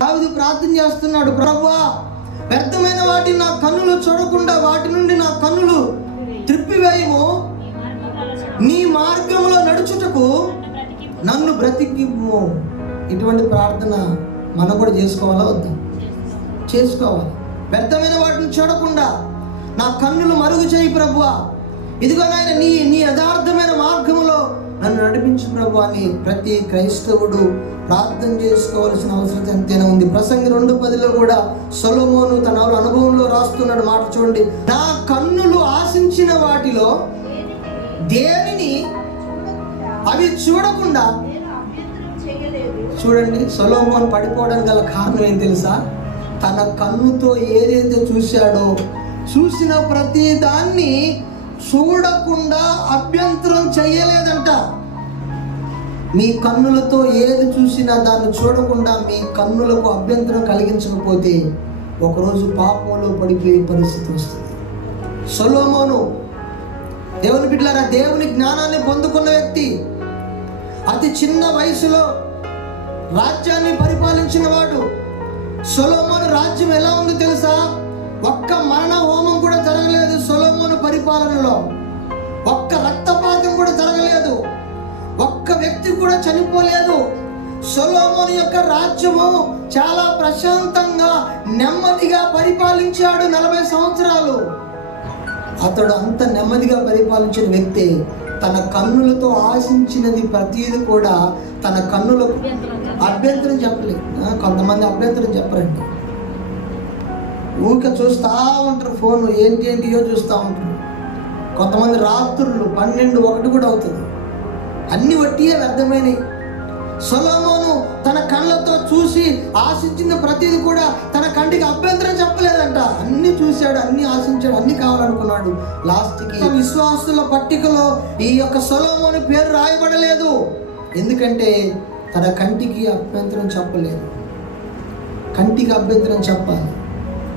దావీదు ప్రార్థన చేస్తున్నాడు, ప్రభువా వ్యర్థమైన వాటిని నా కన్నులు చూడకుండా వాటి నుండి నా కన్నులు త్రిప్పివేయము, నీ మార్గంలో నడుచుటకు నన్ను బ్రతికింపు. ఇటువంటి ప్రార్థన మనం కూడా చేసుకోవాలా వద్దా? చేసుకోవాలి. వ్యర్థమైన వాటిని చూడకుండా నా కన్నులు మరుగు చేయి ప్రభువా, ఇదిగో నాయన నీ యథార్థమైన మార్గంలో నన్ను నడిపించు ప్రభువా అని ప్రతి క్రైస్తవుడు ప్రార్థన చేసుకోవాల్సిన అవసరం ఎంతైనా ఉంది. ప్రసంగి 2:10 కూడా సొలొమోను తన అనుభవంలో రాస్తున్నాడు మాట చూడండి. నా కన్నులు ఆశించిన వాటిలో దేనిని అవి చూడకుండా. చూడండి, సొలొమోను పడిపోవడానికి గల కారణం ఏం తెలుసా? తన కన్నుతో ఏదైతే చూశాడో చూసిన ప్రతి దాన్ని చూడకుండా అభ్యంతరం చెయ్యలేదంట. మీ కన్నులతో ఏది చూసినా దాన్ని చూడకుండా మీ కన్నులకు అభ్యంతరం కలిగించకపోతే ఒకరోజు పాపంలో పడిపోయే పరిస్థితి వస్తుంది. సొలొమోను దేవుని బిడ్డలారా, దేవుని జ్ఞానాన్ని పొందుకున్న వ్యక్తి, అతి చిన్న వయసులో రాజ్యాన్ని పరిపాలించిన వాడు. సొలొమోను రాజ్యం ఎలా ఉందో తెలుసా? ఒక్క మరణ హోమం కూడా జరగలేదు సొలొమోను పరిపాలనలో. ఒక్క రక్తపాతం కూడా జరగలేదు. ఒక్క వ్యక్తి కూడా చనిపోలేదు. సొలొమోను యొక్క రాజ్యము చాలా ప్రశాంతంగా నెమ్మదిగా పరిపాలించాడు 40 సంవత్సరాలు. అతడు అంత నెమ్మదిగా పరిపాలించిన వ్యక్తి తన కన్నులతో ఆశించినది ప్రతిది కూడా తన కన్నులకు అభ్యంతరం చెప్పలేదు. కొంతమంది అభ్యంతరం చెప్పరండి, ఊరికే చూస్తూ ఉంటారు, ఫోన్ ఏంటియో చూస్తూ ఉంటారు. కొంతమంది రాత్రులు 12, 1 కూడా అవుతుంది. అన్ని వట్టియే వ్యర్థమైనవి. సొలొమోను తన కళ్ళతో చూసి ఆశించిన ప్రతిది కూడా తన కంటికి అభ్యంతరం చెప్పలేదంట. అన్ని చూశాడు, అన్ని ఆశించాడు, అన్ని కావాలనుకున్నాడు. లాస్ట్కి విశ్వాసుల పట్టికలో ఈ యొక్క సొలొమోను పేరు రాయబడలేదు. ఎందుకంటే తన కంటికి అభ్యంతరం చెప్పలేదు. కంటికి అభ్యంతరం చెప్పాలి.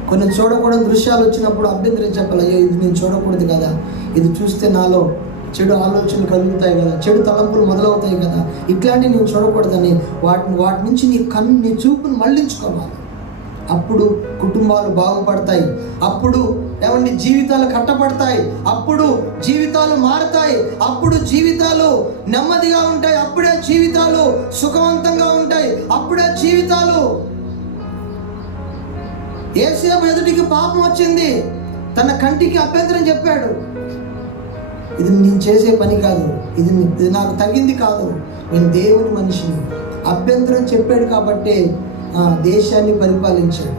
కొన్ని చూడకూడని దృశ్యాలు వచ్చినప్పుడు అభ్యంతరం చెప్పాలి. అయ్యో ఇది నేను చూడకూడదు కదా, ఇది చూస్తే నాలో చెడు ఆలోచనలు కలుగుతాయి కదా, చెడు తలంపులు మొదలవుతాయి కదా, ఇట్లాంటివి నేను చూడకూడదని వాటి నుంచి నీ చూపును మళ్ళించుకోవాలి. అప్పుడు కుటుంబాలు బాగుపడతాయి, అప్పుడు ఏమండి జీవితాలు కట్టబడతాయి, అప్పుడు జీవితాలు మారుతాయి, అప్పుడు జీవితాలు నెమ్మదిగా ఉంటాయి, అప్పుడే జీవితాలు సుఖవంతంగా ఉంటాయి, అప్పుడే జీవితాలు. యేసేపు ఎదుటికి పాపం వచ్చింది, తన కంటికి అభ్యంతరం చెప్పాడు. ఇది నేను చేసే పని కాదు, ఇది నాకు తగింది కాదు, నేను దేవుని మనిషిని. అభ్యంతరం చెప్పాడు కాబట్టే దేశాన్ని పరిపాలించాడు.